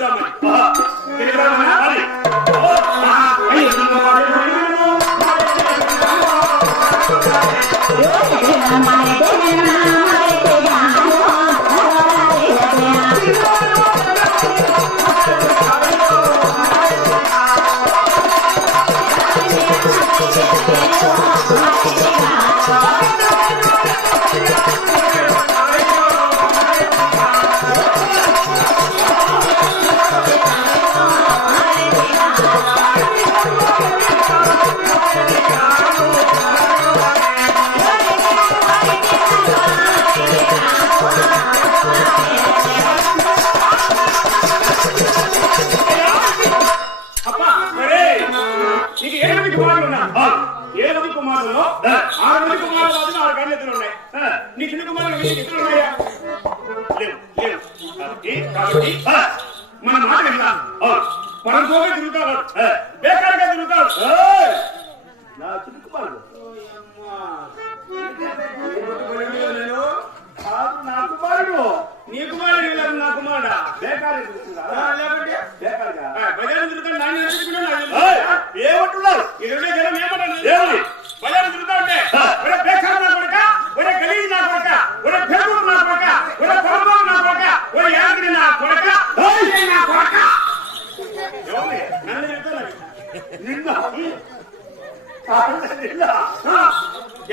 দামে పడుకోని తిరుగుతాడు బేకారుగా తిరుగుతాడు నా చిక్కుపాడు నా కుమారుడు. నీ కుమారుడు నా కుమారుడా? బేకారు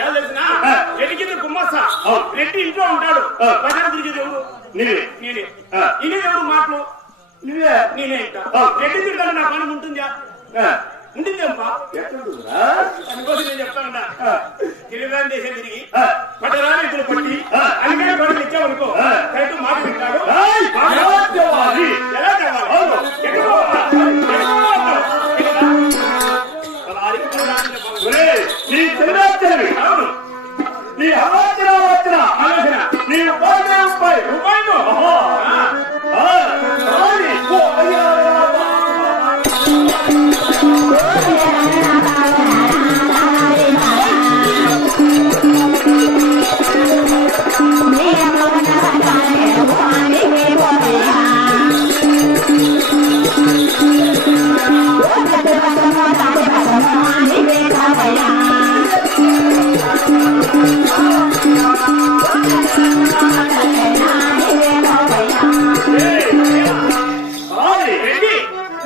తెలిసిన ఎరిగింది రెడ్డి ఇంట్లో ఉంటాడు ప్రజలు తిరిగి దేవుడు నేనే నేనే ఇనే దేవుడు మాటలు నువ్వే నేనే రెడ్డి తిరగాలి నా పని ఉంటుందా ఉండిందేంపా అందుకోసం నేను తిరిగి పట్టరాని ఇద్దరు పట్టి మాట పెట్టాడు ఎలా కావాలి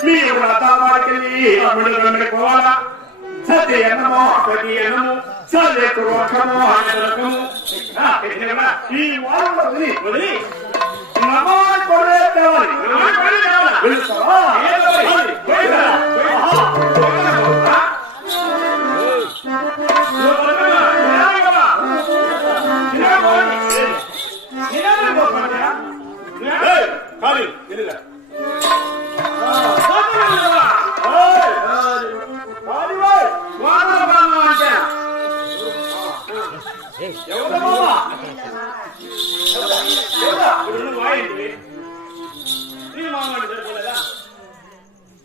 ತೀವ್ರ ತಾವಾಗಲಿ ಅಮೃತವನ್ನು ಕೋಲ ಸದೆಯನ್ನು ಮೋಹಕನಿಯನ್ನು ಸದೆ ಕೊಡುವ ಮೋಹನಕ್ಕೂ ಈ ವಾರದಲ್ಲಿ ನಮೋ ಕೊಡೇ ದೇವರಿ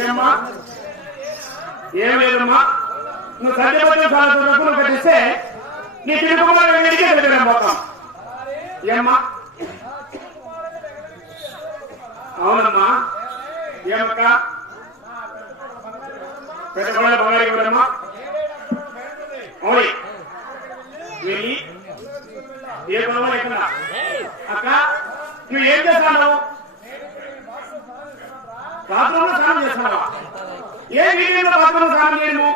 ఏమా? తలారి ఏం లేదమ్మా? నువ్వు సత్యపతి చాలా డబ్బులు కట్టిస్తే నీ తిరుగుబాటు వెళ్ళి వెళ్ళి పోతాం. ఏమ్మా? అవునమ్మా. ఏమక్క? పెద్ద బంగారు ఇవ్వడమ్మా అవును వెళ్ళి ఏ పొలం ఎక్కడ అక్క నువ్వు ఏం చేస్తావు బాత్రూంలో స్నానం చేస్తున్నావా? ఏ వీడియోలో బాత్రూంలో స్నానం చేయను?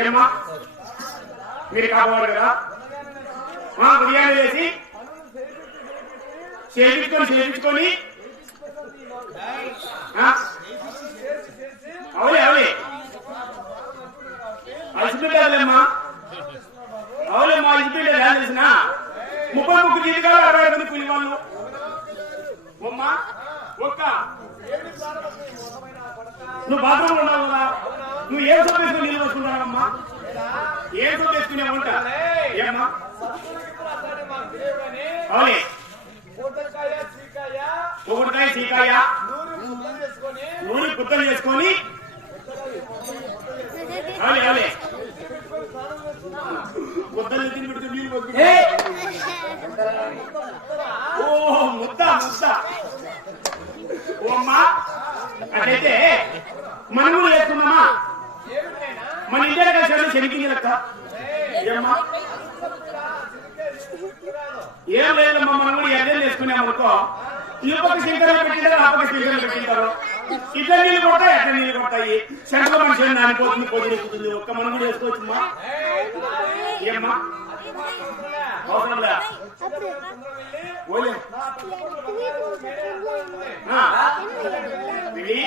ఏమ్మా? మీరు కావాలి కదా? మా బిర్యానీ చేసి చేయించుకొని చేయించుకొని నువ్వు బాత్రూమ్ కదా. నువ్వు ఏం సొప్పు వేసుకుని నీళ్ళు వస్తున్నావమ్మా ఏం సొప్పు వేసుకునే ఉంటా ఏమ్మా? అవునే. పూటకాయ చీకాయ నూరు కుక్కలు చేసుకొని మనం కూడా వేసుకున్నామా మన ఇండియా కలిసి శనికి లెక్క ఏమ్మా ఏం లేదమ్మా మనం కూడా ఎర్రలు వేసుకున్నాం అనుకో ఈ పక్క పెట్టింటారు ఆ పక్క శంకర్లు పెట్టింటారు ఇద్దరు నీళ్ళు కొడతాయి అట్లా నీళ్ళు కొడతాయి శంకర మనిషి నానిపోతుంది ఎక్కుతుంది ఒక్క మనం కూడా వేసుకోవచ్చుమా ఏమ్మా అవసరం లే ఓలే ఆ. వెళ్ళి